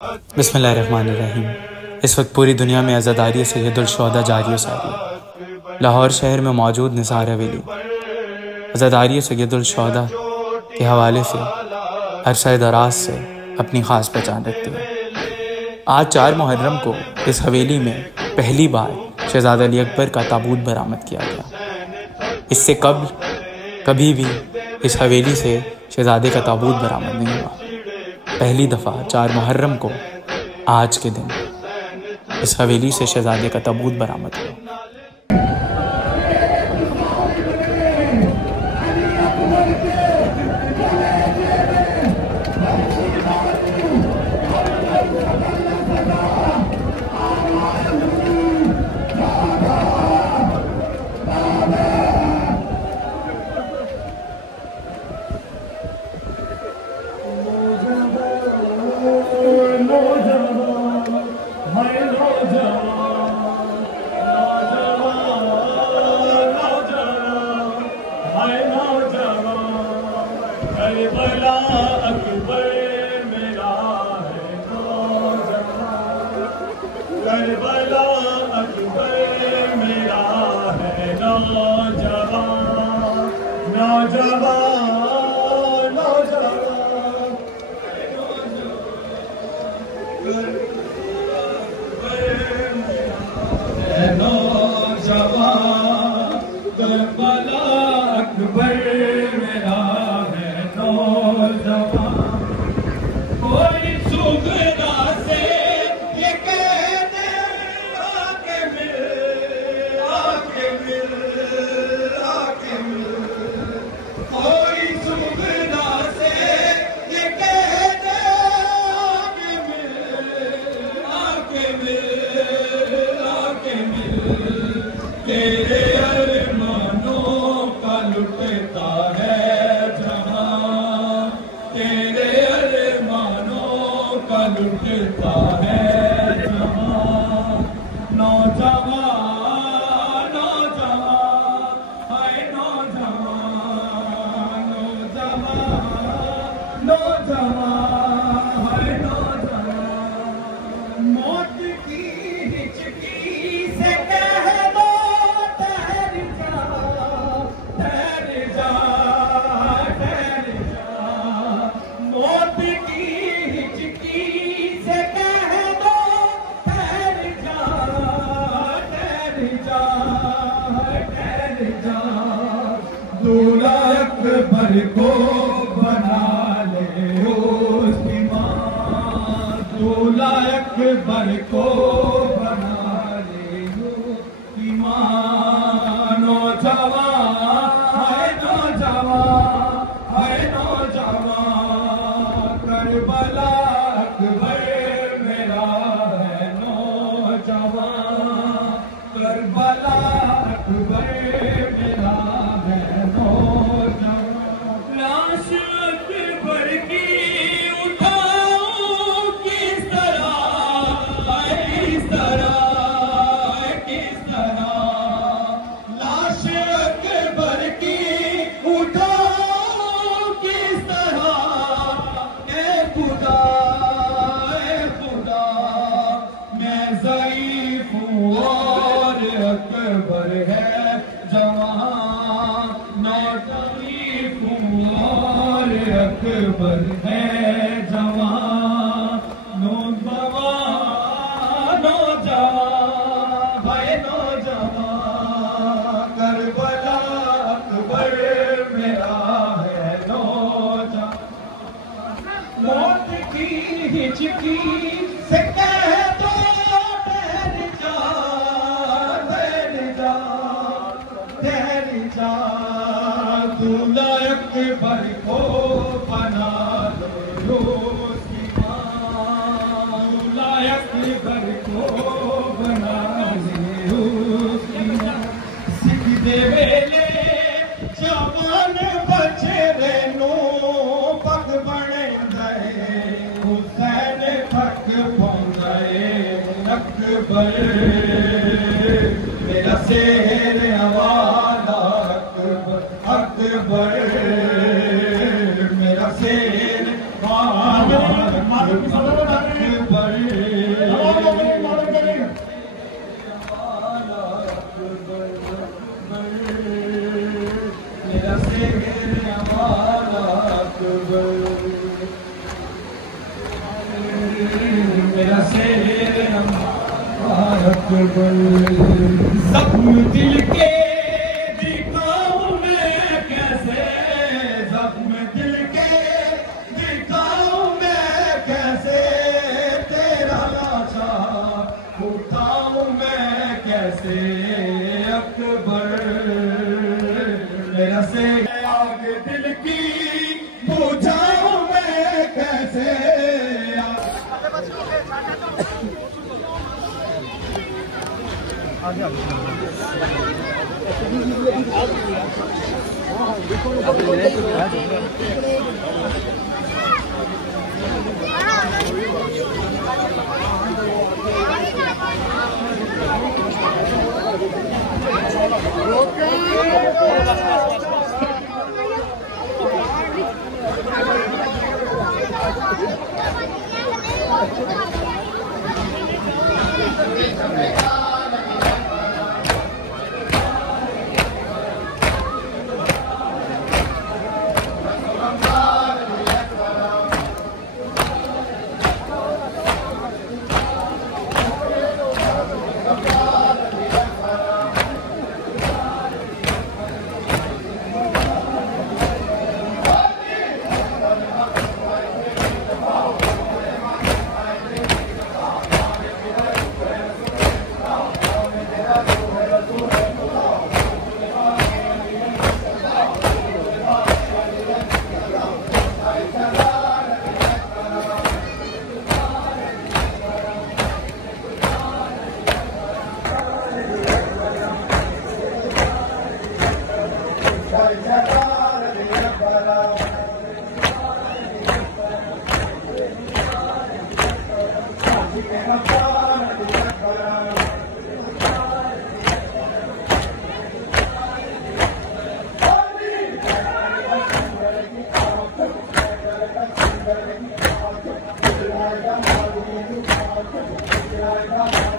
बिस्मिल्लाहिर्रहमानिर्रहीम। इस वक्त पूरी दुनिया में अज़ादारी सैयदुल शुहदा जारी सारी है। लाहौर शहर में मौजूद निसार हवेली अज़ादारी सैयदुल शुहदा के हवाले से अरसा दराज से अपनी ख़ास पहचान रखती है। आज 4 मुहर्रम को इस हवेली में पहली बार शहज़ादा अली अकबर का ताबूत बरामद किया गया। इससे कबल कभी भी इस हवेली से शहज़ादे का ताबूत बरामद नहीं हुआ। पहली दफ़ा 4 मुहर्रम को आज के दिन इस हवेली से शहज़ादे का ताबूत बरामद हुआ। मेरा शेर जख्म दिल के दिखाऊं मैं कैसे, जख्म दिल के दिखाऊं मैं कैसे, तेरा लाशा उठाऊं मैं कैसे अकबर, मेरा से आग दिल की बुझाऊं मैं कैसे। Yeah.